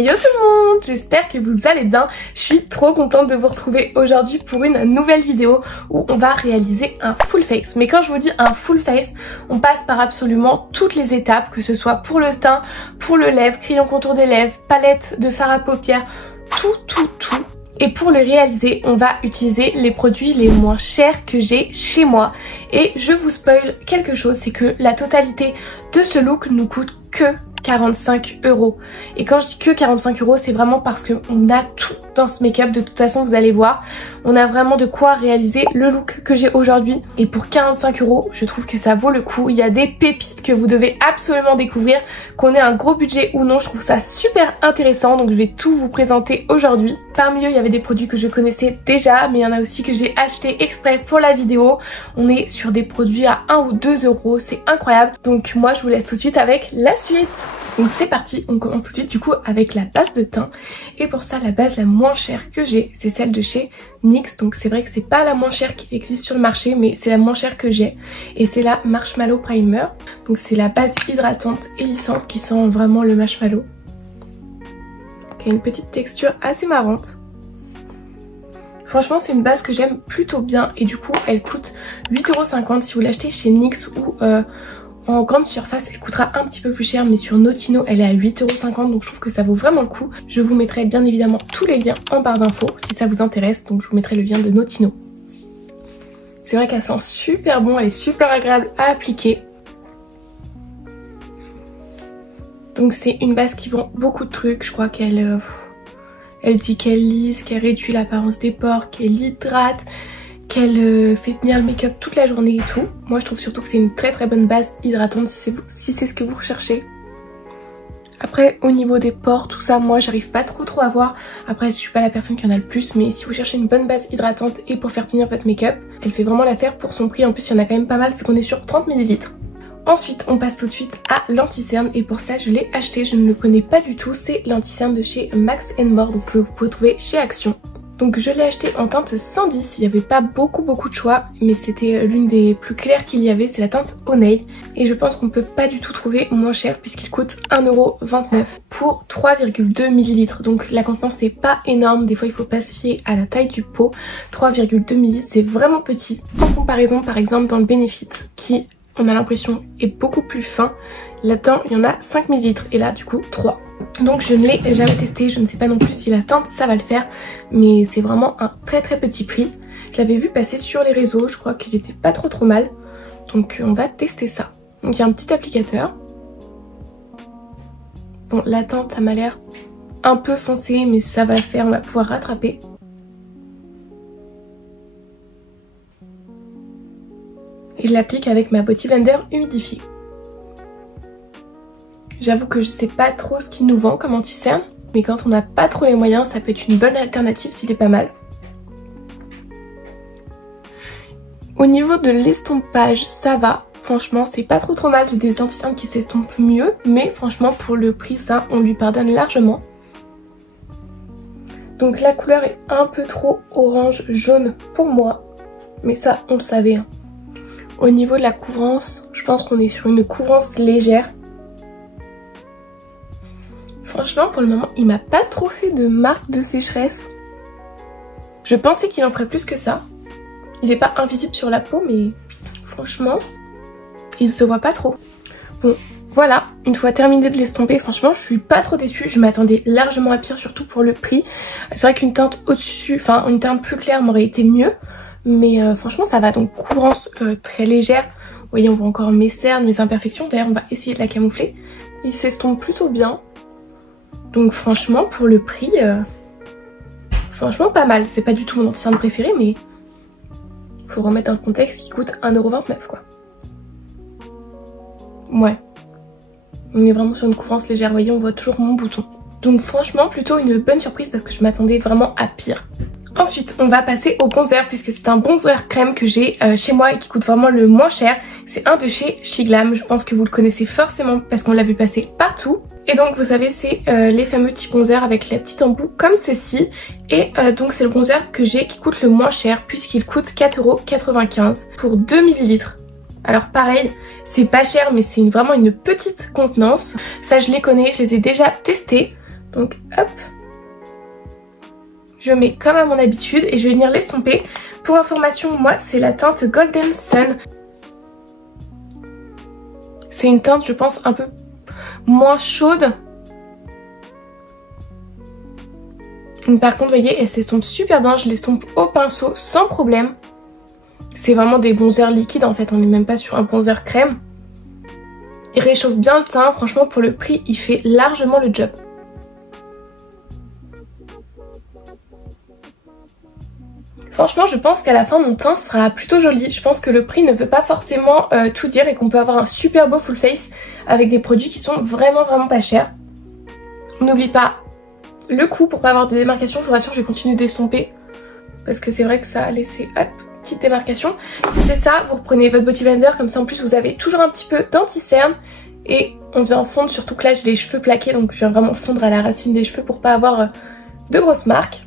Yo tout le monde, j'espère que vous allez bien. Je suis trop contente de vous retrouver aujourd'hui pour une nouvelle vidéo où on va réaliser un full face. Mais quand je vous dis un full face, on passe par absolument toutes les étapes, que ce soit pour le teint, pour le lèvre, crayon contour des lèvres, palette de fard à paupières, tout. Et pour le réaliser, on va utiliser les produits les moins chers que j'ai chez moi. Et je vous spoil quelque chose, c'est que la totalité de ce look nous coûte que 45 €. Et quand je dis que 45 €, c'est vraiment parce qu'on a tout dans ce make-up. De toute façon, vous allez voir, on a vraiment de quoi réaliser le look que j'ai aujourd'hui. Et pour 45 €, je trouve que ça vaut le coup. Il y a des pépites que vous devez absolument découvrir, qu'on ait un gros budget ou non. Je trouve ça super intéressant, donc je vais tout vous présenter aujourd'hui. Parmi eux, il y avait des produits que je connaissais déjà, mais il y en a aussi que j'ai acheté exprès pour la vidéo. On est sur des produits à 1 ou 2 €, c'est incroyable. Donc moi, je vous laisse tout de suite avec la suite. Donc c'est parti, on commence tout de suite du coup avec la base de teint. Et pour ça, la base la moins chère que j'ai, c'est celle de chez NYX. Donc c'est vrai que c'est pas la moins chère qui existe sur le marché, mais c'est la moins chère que j'ai. Et c'est la Marshmallow Primer. Donc c'est la base hydratante et lissante qui sent vraiment le marshmallow. Qui a une petite texture assez marrante. Franchement, c'est une base que j'aime plutôt bien. Et du coup, elle coûte 8,50 € si vous l'achetez chez NYX ou... en grande surface, elle coûtera un petit peu plus cher, mais sur Notino, elle est à 8,50 €, donc je trouve que ça vaut vraiment le coup. Je vous mettrai bien évidemment tous les liens en barre d'infos si ça vous intéresse, donc je vous mettrai le lien de Notino. C'est vrai qu'elle sent super bon, elle est super agréable à appliquer. Donc c'est une base qui vend beaucoup de trucs, je crois qu'elle dit qu'elle lisse, qu'elle réduit l'apparence des pores, qu'elle hydrate, qu'elle fait tenir le make-up toute la journée et tout. Moi je trouve surtout que c'est une très bonne base hydratante si c'est ce que vous recherchez. Après au niveau des pores, tout ça, moi j'arrive pas trop à voir. Après je suis pas la personne qui en a le plus, mais si vous cherchez une bonne base hydratante et pour faire tenir votre make-up, elle fait vraiment l'affaire pour son prix. En plus il y en a quand même pas mal vu qu'on est sur 30 ml. Ensuite on passe tout de suite à l'anti-cerne et pour ça je l'ai acheté, je ne le connais pas du tout. C'est l'anti-cerne de chez Max & More, donc que vous pouvez trouver chez Action. Donc je l'ai acheté en teinte 110, il n'y avait pas beaucoup de choix, mais c'était l'une des plus claires qu'il y avait, c'est la teinte Au Nail. Et je pense qu'on peut pas du tout trouver moins cher puisqu'il coûte 1,29 € pour 3,2 ml. Donc la contenance c'est pas énorme, des fois il faut pas se fier à la taille du pot. 3,2 ml c'est vraiment petit. En comparaison par exemple dans le Benefit qui, on a l'impression, est beaucoup plus fin. Là-dedans il y en a 5 ml et là du coup 3. Donc je ne l'ai jamais testé, je ne sais pas non plus si la teinte ça va le faire, mais c'est vraiment un très petit prix. Je l'avais vu passer sur les réseaux, je crois qu'il était pas trop mal, donc on va tester ça. Donc il y a un petit applicateur. Bon, la teinte ça m'a l'air un peu foncé, mais ça va le faire, on va pouvoir rattraper. Et je l'applique avec ma Beauty Blender humidifiée. J'avoue que je sais pas trop ce qu'il nous vend comme anti-cerne, mais quand on n'a pas trop les moyens, ça peut être une bonne alternative s'il est pas mal. Au niveau de l'estompage, ça va. Franchement, c'est pas trop mal. J'ai des anti-cernes qui s'estompent mieux, mais franchement, pour le prix, ça, on lui pardonne largement. Donc la couleur est un peu trop orange-jaune pour moi, mais ça, on le savait. Hein. Au niveau de la couvrance, je pense qu'on est sur une couvrance légère. Franchement, pour le moment, il m'a pas trop fait de marque de sécheresse. Je pensais qu'il en ferait plus que ça. Il est pas invisible sur la peau, mais franchement, il se voit pas trop. Bon, voilà, une fois terminé de l'estomper, franchement, je suis pas trop déçue. Je m'attendais largement à pire, surtout pour le prix. C'est vrai qu'une teinte au-dessus, enfin une teinte plus claire m'aurait été mieux. Mais franchement, ça va. Donc, couvrance très légère. Vous voyez, on voit encore mes cernes, mes imperfections. D'ailleurs, on va essayer de la camoufler. Il s'estompe plutôt bien. Donc franchement pour le prix, franchement pas mal. C'est pas du tout mon anti-cerne préféré, mais faut remettre dans le contexte qui coûte 1,29 € quoi. Ouais. On est vraiment sur une couvrance légère, vous voyez on voit toujours mon bouton. Donc franchement plutôt une bonne surprise parce que je m'attendais vraiment à pire. Ensuite on va passer au bronzer puisque c'est un bronzer crème que j'ai chez moi et qui coûte vraiment le moins cher. C'est un de chez Shiglam, je pense que vous le connaissez forcément parce qu'on l'a vu passer partout. Et donc vous savez c'est les fameux petits bronzers avec la petite embout comme ceci. Et donc c'est le bronzer que j'ai qui coûte le moins cher puisqu'il coûte 4,95 € pour 2 ml. Alors pareil, c'est pas cher mais c'est vraiment une petite contenance. Ça je les connais, je les ai déjà testés. Donc hop, je mets comme à mon habitude et je vais venir l'estomper. Pour information, moi c'est la teinte Golden Sun. C'est une teinte je pense un peu moins chaude. Par contre, vous voyez, elle s'estompe super bien. Je l'estompe au pinceau sans problème. C'est vraiment des bronzers liquides en fait. On n'est même pas sur un bronzer crème. Il réchauffe bien le teint. Franchement, pour le prix, il fait largement le job. Franchement, je pense qu'à la fin, mon teint sera plutôt joli. Je pense que le prix ne veut pas forcément tout dire et qu'on peut avoir un super beau full face avec des produits qui sont vraiment pas chers. N'oublie pas le coup pour pas avoir de démarcation. Je vous rassure, je vais continuer d'estomper parce que c'est vrai que ça a laissé, hop, petite démarcation. Si c'est ça, vous reprenez votre Beauty Blender, comme ça en plus vous avez toujours un petit peu d'anti-cerne et on vient fondre, surtout que là j'ai les cheveux plaqués, donc je viens vraiment fondre à la racine des cheveux pour pas avoir de grosses marques.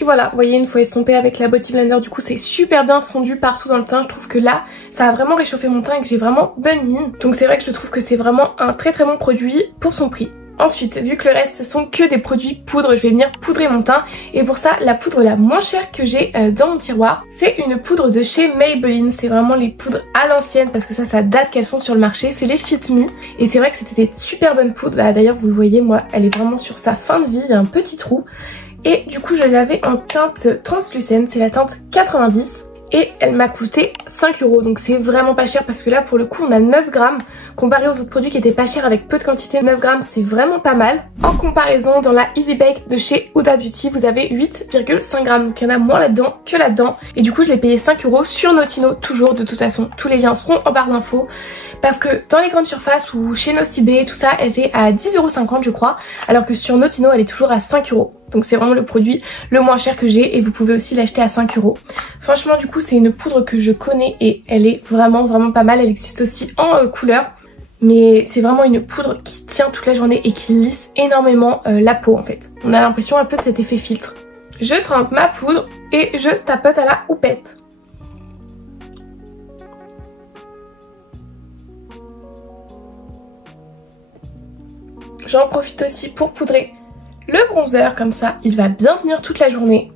Et voilà, vous voyez, une fois estompé avec la Beauty Blender, du coup c'est super bien fondu partout dans le teint. Je trouve que là, ça a vraiment réchauffé mon teint et que j'ai vraiment bonne mine. Donc c'est vrai que je trouve que c'est vraiment un très bon produit pour son prix. Ensuite, vu que le reste ce sont que des produits poudre, je vais venir poudrer mon teint. Et pour ça, la poudre la moins chère que j'ai dans mon tiroir, c'est une poudre de chez Maybelline. C'est vraiment les poudres à l'ancienne parce que ça date qu'elles sont sur le marché. C'est les Fit Me. Et c'est vrai que c'était des super bonnes poudres. Bah, d'ailleurs, vous le voyez, moi, elle est vraiment sur sa fin de vie. Il y a un petit trou. Et du coup je l'avais en teinte translucente, c'est la teinte 90 et elle m'a coûté 5 €. Donc c'est vraiment pas cher parce que là pour le coup on a 9 grammes comparé aux autres produits qui étaient pas chers avec peu de quantité. 9 grammes c'est vraiment pas mal. En comparaison dans la Easy Bake de chez Huda Beauty vous avez 8,5 grammes. Donc il y en a moins là-dedans que là-dedans. Et du coup je l'ai payé 5 € sur Notino toujours de toute façon. Tous les liens seront en barre d'infos. Parce que dans les grandes surfaces ou chez Nocibé, tout ça, elle était à 10,50 € je crois. Alors que sur Notino, elle est toujours à 5 €. Donc c'est vraiment le produit le moins cher que j'ai et vous pouvez aussi l'acheter à 5 €. Franchement du coup c'est une poudre que je connais et elle est vraiment pas mal. Elle existe aussi en couleur. Mais c'est vraiment une poudre qui tient toute la journée et qui lisse énormément la peau en fait. On a l'impression un peu de cet effet filtre. Je trempe ma poudre et je tapote à la houppette. J'en profite aussi pour poudrer le bronzer, comme ça il va bien tenir toute la journée.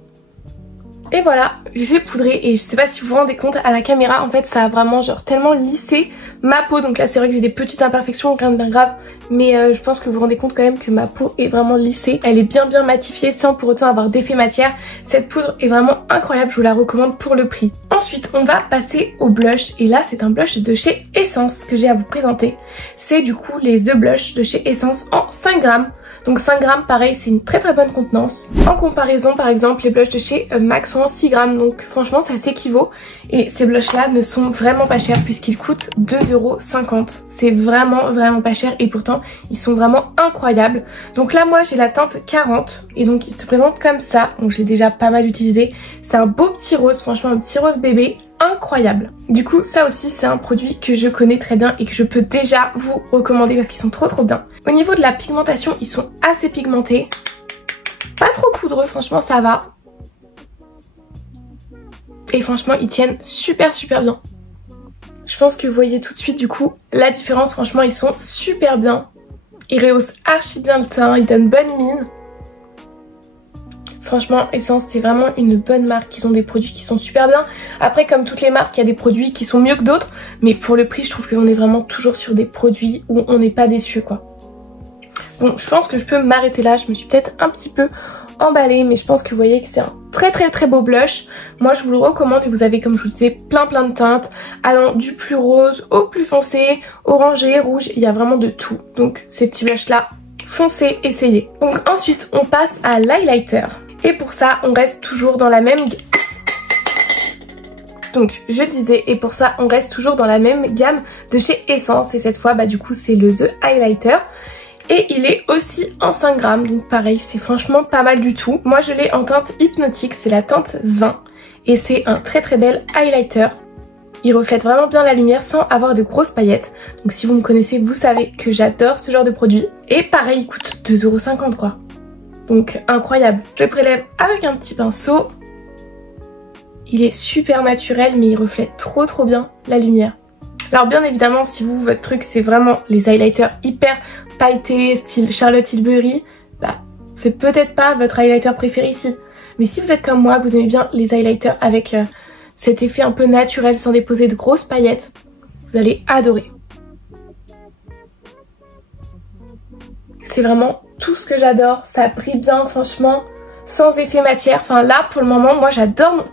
Et voilà, j'ai poudré et je sais pas si vous vous rendez compte à la caméra, en fait ça a vraiment genre tellement lissé ma peau. Donc là c'est vrai que j'ai des petites imperfections, rien de bien grave, mais je pense que vous vous rendez compte quand même que ma peau est vraiment lissée. Elle est bien matifiée sans pour autant avoir d'effet matière. Cette poudre est vraiment incroyable, je vous la recommande pour le prix. Ensuite on va passer au blush et là c'est un blush de chez Essence que j'ai à vous présenter. C'est du coup les The Blush de chez Essence en 5 grammes. Donc 5 grammes pareil c'est une très bonne contenance. En comparaison par exemple les blushs de chez MAC sont en 6 grammes donc franchement ça s'équivaut. Et ces blushs là ne sont vraiment pas chers puisqu'ils coûtent 2,50 €. C'est vraiment pas cher et pourtant ils sont vraiment incroyables. Donc là moi j'ai la teinte 40 et donc il se présente comme ça. Donc je l'ai déjà pas mal utilisé. C'est un beau petit rose, franchement un petit rose bébé. Incroyable. Du coup ça aussi c'est un produit que je connais très bien et que je peux déjà vous recommander parce qu'ils sont trop bien. Au niveau de la pigmentation ils sont assez pigmentés, pas trop poudreux, franchement ça va. Et franchement ils tiennent super bien. Je pense que vous voyez tout de suite du coup la différence, franchement ils sont super bien. Ils rehaussent archi bien le teint, ils donnent bonne mine. Franchement, Essence, c'est vraiment une bonne marque. Ils ont des produits qui sont super bien. Après, comme toutes les marques, il y a des produits qui sont mieux que d'autres. Mais pour le prix, je trouve qu'on est vraiment toujours sur des produits où on n'est pas déçu, quoi. Bon, je pense que je peux m'arrêter là. Je me suis peut-être un petit peu emballée. Mais je pense que vous voyez que c'est un très beau blush. Moi, je vous le recommande. Et vous avez, comme je vous le disais, plein de teintes. Allant du plus rose au plus foncé, orangé, rouge. Il y a vraiment de tout. Donc, ces petits blushs-là, foncez, essayez. Donc ensuite, on passe à l'highlighter. Et pour ça, on reste toujours dans la même... Donc, je disais, et pour ça, on reste toujours dans la même gamme de chez Essence. Et cette fois, bah du coup, c'est le The Highlighter. Et il est aussi en 5 grammes. Donc pareil, c'est franchement pas mal du tout. Moi, je l'ai en teinte hypnotique. C'est la teinte 20. Et c'est un très bel highlighter. Il reflète vraiment bien la lumière sans avoir de grosses paillettes. Donc si vous me connaissez, vous savez que j'adore ce genre de produit. Et pareil, il coûte 2,50 € quoi. Donc incroyable. Je le prélève avec un petit pinceau. Il est super naturel mais il reflète trop bien la lumière. Alors bien évidemment, si vous, votre truc c'est vraiment les highlighters hyper pailletés, style Charlotte Tilbury, bah c'est peut-être pas votre highlighter préféré ici. Mais si vous êtes comme moi, que vous aimez bien les highlighters avec cet effet un peu naturel sans déposer de grosses paillettes, vous allez adorer. C'est vraiment tout ce que j'adore, ça brille bien franchement, sans effet matière. Enfin là pour le moment, moi j'adore.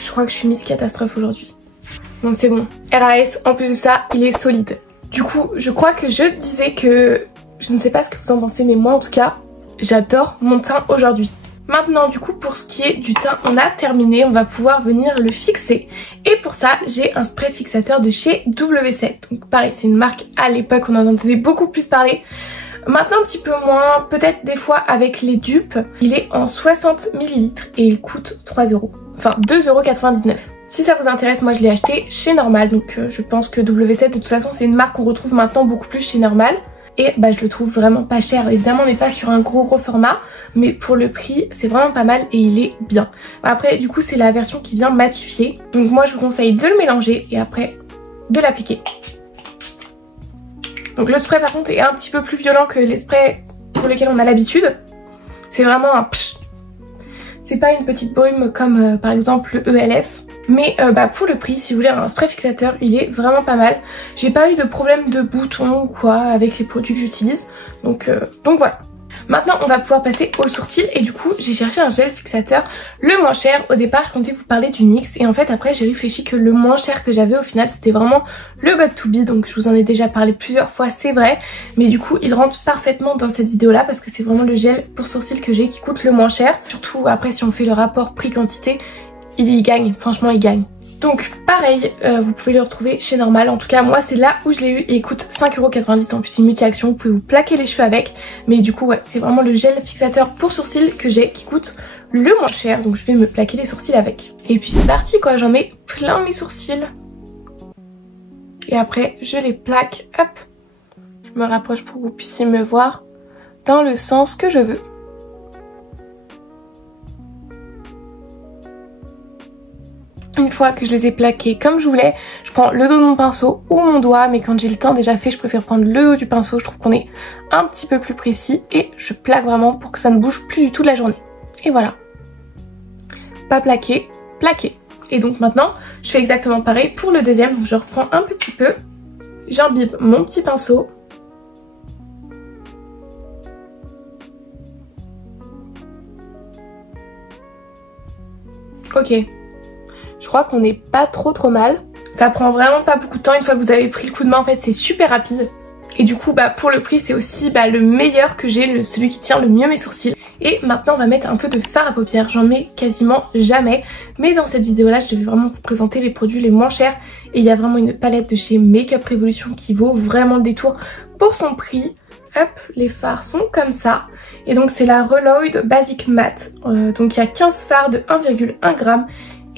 Je crois que je suis Miss Catastrophe aujourd'hui. Bon c'est bon, RAS en plus de ça il est solide. Du coup je crois que je disais que, je ne sais pas ce que vous en pensez mais moi en tout cas j'adore mon teint aujourd'hui. Maintenant du coup pour ce qui est du teint on a terminé, on va pouvoir venir le fixer. Et pour ça j'ai un spray fixateur de chez W7. Donc pareil c'est une marque à l'époque on en entendait beaucoup plus parler. Maintenant un petit peu moins, peut-être des fois avec les dupes. Il est en 60 ml et il coûte 3 €. Enfin 2,99 €. Si ça vous intéresse, moi je l'ai acheté chez Normal. Donc je pense que W7 de toute façon c'est une marque qu'on retrouve maintenant beaucoup plus chez Normal. Et bah je le trouve vraiment pas cher. Évidemment on n'est pas sur un gros format. Mais pour le prix c'est vraiment pas mal et il est bien. Après du coup c'est la version qui vient matifiée. Donc moi je vous conseille de le mélanger et après de l'appliquer. Donc le spray par contre est un petit peu plus violent que les sprays pour lesquels on a l'habitude. C'est vraiment un psh. C'est pas une petite brume comme par exemple le ELF. Mais bah pour le prix, si vous voulez un spray fixateur, il est vraiment pas mal. J'ai pas eu de problème de boutons ou quoi avec les produits que j'utilise. Donc voilà. Maintenant on va pouvoir passer aux sourcils et du coup j'ai cherché un gel fixateur le moins cher. Au départ je comptais vous parler du NYX et en fait après j'ai réfléchi que le moins cher que j'avais au final c'était vraiment le Got2b. Donc je vous en ai déjà parlé plusieurs fois c'est vrai, mais du coup il rentre parfaitement dans cette vidéo là parce que c'est vraiment le gel pour sourcils que j'ai qui coûte le moins cher. Surtout après si on fait le rapport prix-quantité, il gagne, franchement il gagne. Donc pareil, vous pouvez le retrouver chez Normal. En tout cas moi c'est là où je l'ai eu et il coûte 5,90 € en plus c'est multi-action. Vous pouvez vous plaquer les cheveux avec. Mais du coup ouais c'est vraiment le gel fixateur pour sourcils que j'ai qui coûte le moins cher. Donc je vais me plaquer les sourcils avec. Et puis c'est parti quoi, j'en mets plein mes sourcils. Et après je les plaque, hop. Je me rapproche pour que vous puissiez me voir dans le sens que je veux. Une fois que je les ai plaqués comme je voulais, je prends le dos de mon pinceau ou mon doigt, mais quand j'ai le temps déjà fait, je préfère prendre le dos du pinceau, je trouve qu'on est un petit peu plus précis et je plaque vraiment pour que ça ne bouge plus du tout de la journée. Et voilà. Pas plaqué, plaqué. Et donc maintenant, je fais exactement pareil pour le deuxième, donc je reprends un petit peu, j'imbibe mon petit pinceau. Ok. Je crois qu'on n'est pas trop mal. Ça prend vraiment pas beaucoup de temps. Une fois que vous avez pris le coup de main, en fait, c'est super rapide. Et du coup, bah pour le prix, c'est aussi le meilleur que j'ai, celui qui tient le mieux mes sourcils. Et maintenant, on va mettre un peu de fard à paupières. J'en mets quasiment jamais. Mais dans cette vidéo-là, je devais vraiment vous présenter les produits les moins chers. Et il y a vraiment une palette de chez Makeup Revolution qui vaut vraiment le détour pour son prix. Hop, les fards sont comme ça. Et donc, c'est la Reload Basic Matte. Donc, il y a 15 fards de 1,1 g.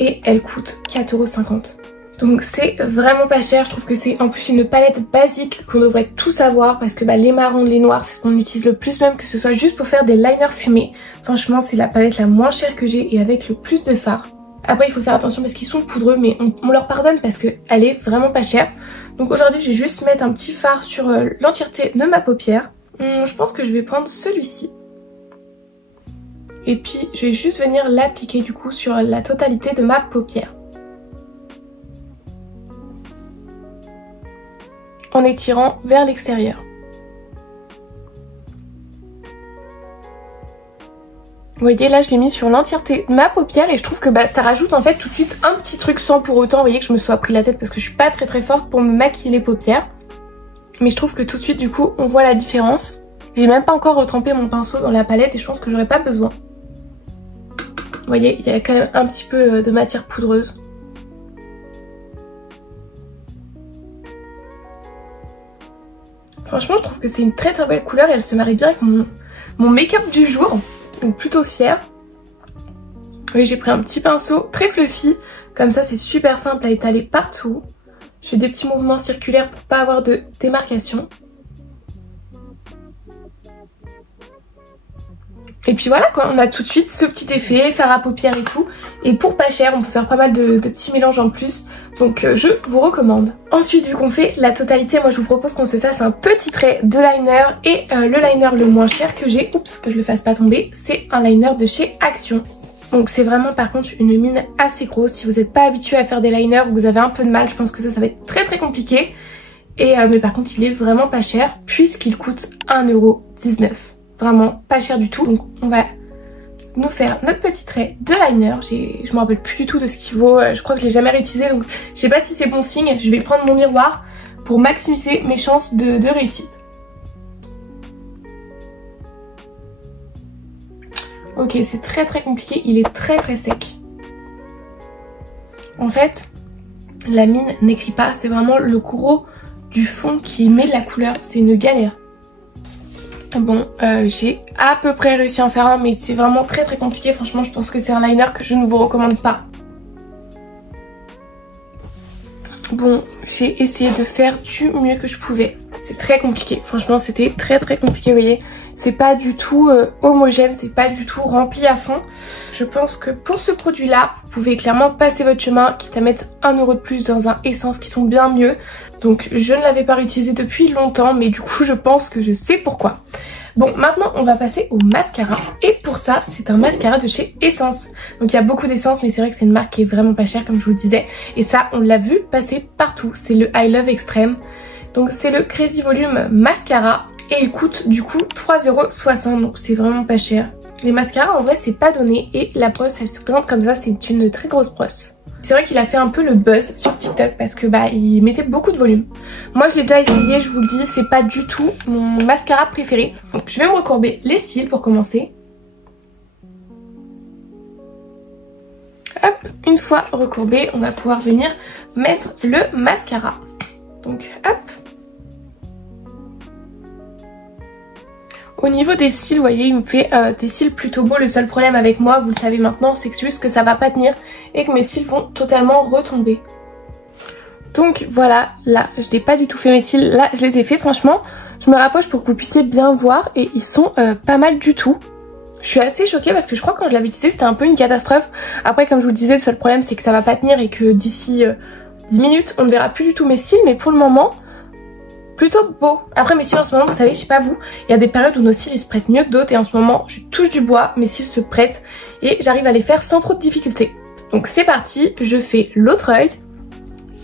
Et elle coûte 4,50 €. Donc c'est vraiment pas cher, je trouve que c'est en plus une palette basique qu'on devrait tous avoir parce que les marrons, les noirs c'est ce qu'on utilise le plus, même que ce soit juste pour faire des liners fumés. Franchement c'est la palette la moins chère que j'ai et avec le plus de fards. Après il faut faire attention parce qu'ils sont poudreux mais on leur pardonne parce qu'elle est vraiment pas chère. Donc aujourd'hui je vais juste mettre un petit fard sur l'entièreté de ma paupière. Je pense que je vais prendre celui-ci. Et puis je vais juste venir l'appliquer du coup sur la totalité de ma paupière. En étirant vers l'extérieur. Vous voyez là je l'ai mis sur l'entièreté de ma paupière et je trouve que ça rajoute en fait tout de suite un petit truc sans pour autant, vous voyez que je me sois pris la tête parce que je suis pas très forte pour me maquiller les paupières. Mais je trouve que tout de suite du coup on voit la différence. J'ai même pas encore retrempé mon pinceau dans la palette et je pense que j'aurais pas besoin. Vous voyez, il y a quand même un petit peu de matière poudreuse. Franchement, je trouve que c'est une très belle couleur et elle se marie bien avec mon make-up du jour. Donc plutôt fière. Oui, j'ai pris un petit pinceau très fluffy. Comme ça, c'est super simple à étaler partout. Je fais des petits mouvements circulaires pour pas avoir de démarcation. Et puis voilà quoi, on a tout de suite ce petit effet, fard à paupières et tout. Et pour pas cher, on peut faire pas mal de petits mélanges en plus. Donc je vous recommande. Ensuite, vu qu'on fait la totalité, moi je vous propose qu'on se fasse un petit trait de liner. Et le liner le moins cher que j'ai, oups, que je le fasse pas tomber, c'est un liner de chez Action. Donc c'est vraiment par contre une mine assez grosse. Si vous n'êtes pas habitué à faire des liners ou que vous avez un peu de mal, je pense que ça va être très compliqué. Et mais par contre il est vraiment pas cher puisqu'il coûte 1,19 €. Vraiment pas cher du tout. Donc on va nous faire notre petit trait de liner. Je me rappelle plus du tout de ce qu'il vaut. Je crois que je l'ai jamais réutilisé, donc je sais pas si c'est bon signe. Je vais prendre mon miroir pour maximiser mes chances de réussite. Ok, c'est très compliqué. Il est très sec. En fait, la mine n'écrit pas. C'est vraiment le gros du fond qui met de la couleur. C'est une galère. Bon, j'ai à peu près réussi à en faire un, mais c'est vraiment très compliqué. Franchement, je pense que c'est un liner que je ne vous recommande pas. Bon, j'ai essayé de faire du mieux que je pouvais. C'est très compliqué. Franchement, c'était très compliqué, vous voyez. C'est pas du tout homogène, c'est pas du tout rempli à fond. Je pense que pour ce produit-là, vous pouvez clairement passer votre chemin, quitte à mettre 1 € de plus dans un Essence qui sont bien mieux. Donc je ne l'avais pas réutilisé depuis longtemps, mais du coup je pense que je sais pourquoi. Bon, maintenant on va passer au mascara. Et pour ça, c'est un mascara de chez Essence. Donc il y a beaucoup d'Essence, mais c'est vrai que c'est une marque qui est vraiment pas chère, comme je vous le disais. Et ça, on l'a vu passer partout. C'est le I Love Extreme. Donc c'est le Crazy Volume Mascara. Et il coûte du coup 3,60 €. Donc c'est vraiment pas cher. Les mascaras en vrai c'est pas donné. Et la brosse elle se présente comme ça. C'est une très grosse brosse. C'est vrai qu'il a fait un peu le buzz sur TikTok parce que bah il mettait beaucoup de volume. Moi je l'ai déjà essayé, je vous le dis, c'est pas du tout mon mascara préféré. Donc je vais me recourber les cils pour commencer. Hop, une fois recourbé, on va pouvoir venir mettre le mascara. Donc hop. Au niveau des cils, vous voyez, il me fait des cils plutôt beaux. Le seul problème avec moi, vous le savez maintenant, c'est que c'est juste que ça va pas tenir et que mes cils vont totalement retomber. Donc voilà, là, je n'ai pas du tout fait mes cils. Là, je les ai fait, franchement. Je me rapproche pour que vous puissiez bien voir et ils sont pas mal du tout. Je suis assez choquée parce que je crois que quand je l'avais utilisé, c'était un peu une catastrophe. Après, comme je vous le disais, le seul problème, c'est que ça va pas tenir et que d'ici 10 minutes, on ne verra plus du tout mes cils. Mais pour le moment... plutôt beau. Après mes cils en ce moment, vous savez, je sais pas vous, il y a des périodes où nos cils ils se prêtent mieux que d'autres et en ce moment je touche du bois, mes cils se prêtent et j'arrive à les faire sans trop de difficultés. Donc c'est parti, je fais l'autre œil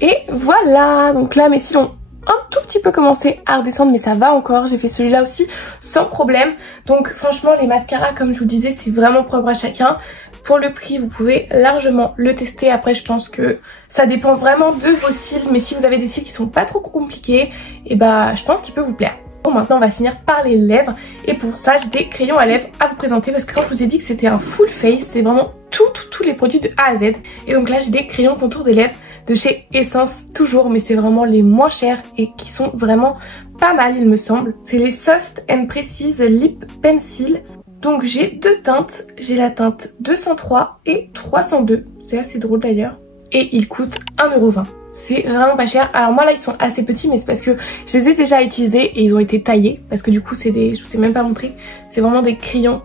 et voilà. Donc là mes cils ont un tout petit peu commencé à redescendre mais ça va encore, j'ai fait celui-là aussi sans problème. Donc franchement les mascaras comme je vous disais c'est vraiment propre à chacun. Pour le prix, vous pouvez largement le tester. Après, je pense que ça dépend vraiment de vos cils. Mais si vous avez des cils qui sont pas trop compliqués, et bah, je pense qu'il peut vous plaire. Bon, maintenant, on va finir par les lèvres. Et pour ça, j'ai des crayons à lèvres à vous présenter. Parce que quand je vous ai dit que c'était un full face, c'est vraiment tous les produits de A à Z. Et donc là, j'ai des crayons contour des lèvres de chez Essence, toujours. Mais c'est vraiment les moins chers et qui sont vraiment pas mal, il me semble. C'est les Soft and Precise Lip Pencil. Donc j'ai deux teintes, j'ai la teinte 203 et 302, c'est assez drôle d'ailleurs. Et ils coûtent 1,20 €, c'est vraiment pas cher. Alors moi là ils sont assez petits mais c'est parce que je les ai déjà utilisés et ils ont été taillés. Parce que du coup c'est des, je vous ai même pas montré, c'est vraiment des crayons.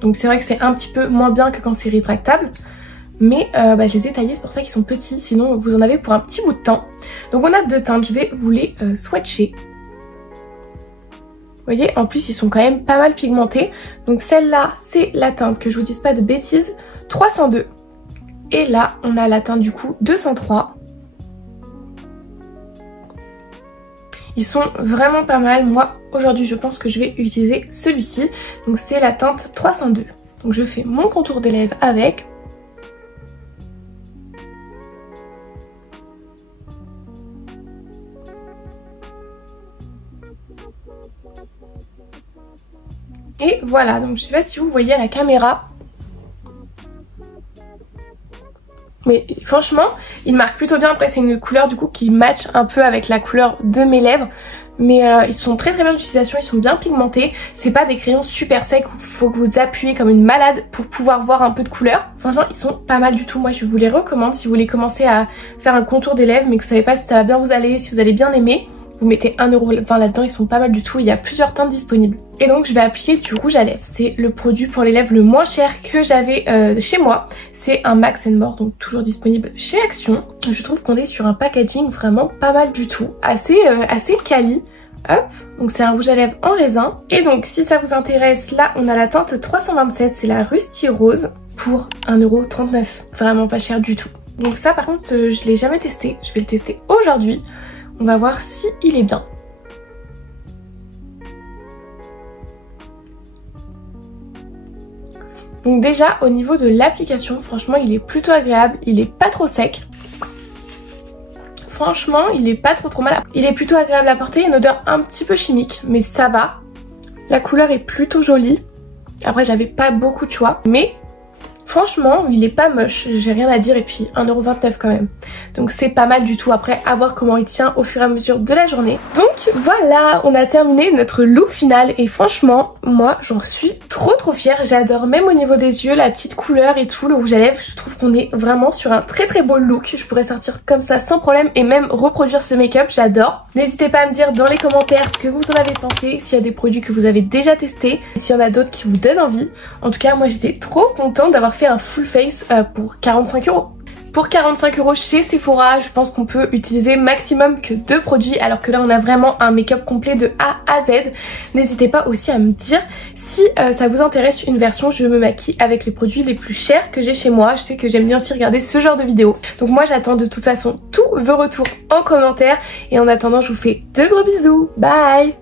Donc c'est vrai que c'est un petit peu moins bien que quand c'est rétractable. Mais bah, je les ai taillés, c'est pour ça qu'ils sont petits, sinon vous en avez pour un petit bout de temps. Donc on a deux teintes, je vais vous les swatcher. Vous voyez, en plus ils sont quand même pas mal pigmentés. Donc celle-là, c'est la teinte, que je vous dise pas de bêtises, 302. Et là, on a la teinte du coup 203. Ils sont vraiment pas mal. Moi, aujourd'hui, je pense que je vais utiliser celui-ci. Donc c'est la teinte 302. Donc je fais mon contour des lèvres avec. Et voilà, donc je sais pas si vous voyez à la caméra. Mais franchement, il marque plutôt bien. Après c'est une couleur du coup qui match un peu avec la couleur de mes lèvres. Mais ils sont très bien d'utilisation, ils sont bien pigmentés. C'est pas des crayons super secs où il faut que vous appuyez comme une malade pour pouvoir voir un peu de couleur. Franchement ils sont pas mal du tout, moi je vous les recommande si vous voulez commencer à faire un contour des lèvres mais que vous savez pas si ça va bien vous aller, si vous allez bien aimer. Vous mettez 1,20€ là-dedans, ils sont pas mal du tout, il y a plusieurs teintes disponibles. Et donc je vais appliquer du rouge à lèvres, c'est le produit pour les lèvres le moins cher que j'avais chez moi. C'est un Max & More, donc toujours disponible chez Action. Je trouve qu'on est sur un packaging vraiment pas mal du tout, assez quali. Hop, donc c'est un rouge à lèvres en raisin. Et donc si ça vous intéresse, là on a la teinte 327, c'est la Rusty Rose pour 1,39€, vraiment pas cher du tout. Donc ça par contre je l'ai jamais testé, je vais le tester aujourd'hui. On va voir si il est bien. Donc déjà au niveau de l'application, franchement il est plutôt agréable, il est pas trop sec. Franchement il est pas trop mal. Il est plutôt agréable à porter, une odeur un petit peu chimique mais ça va. La couleur est plutôt jolie. Après j'avais pas beaucoup de choix mais franchement il est pas moche, j'ai rien à dire et puis 1,29€ quand même. Donc c'est pas mal du tout, après à voir comment il tient au fur et à mesure de la journée. Donc voilà, on a terminé notre look final et franchement moi j'en suis trop fière. J'adore même au niveau des yeux, la petite couleur et tout, le rouge à lèvres. Je trouve qu'on est vraiment sur un très beau look. Je pourrais sortir comme ça sans problème et même reproduire ce make-up, j'adore. N'hésitez pas à me dire dans les commentaires ce que vous en avez pensé, s'il y a des produits que vous avez déjà testés, s'il y en a d'autres qui vous donnent envie. En tout cas moi j'étais trop contente d'avoir fait un full face pour 45€. Pour 45€ chez Sephora, je pense qu'on peut utiliser maximum que 2 produits alors que là on a vraiment un make-up complet de A à Z. N'hésitez pas aussi à me dire si ça vous intéresse une version je me maquille avec les produits les plus chers que j'ai chez moi. Je sais que j'aime bien aussi regarder ce genre de vidéos. Donc moi j'attends de toute façon tous vos retours en commentaire et en attendant je vous fais de gros bisous. Bye!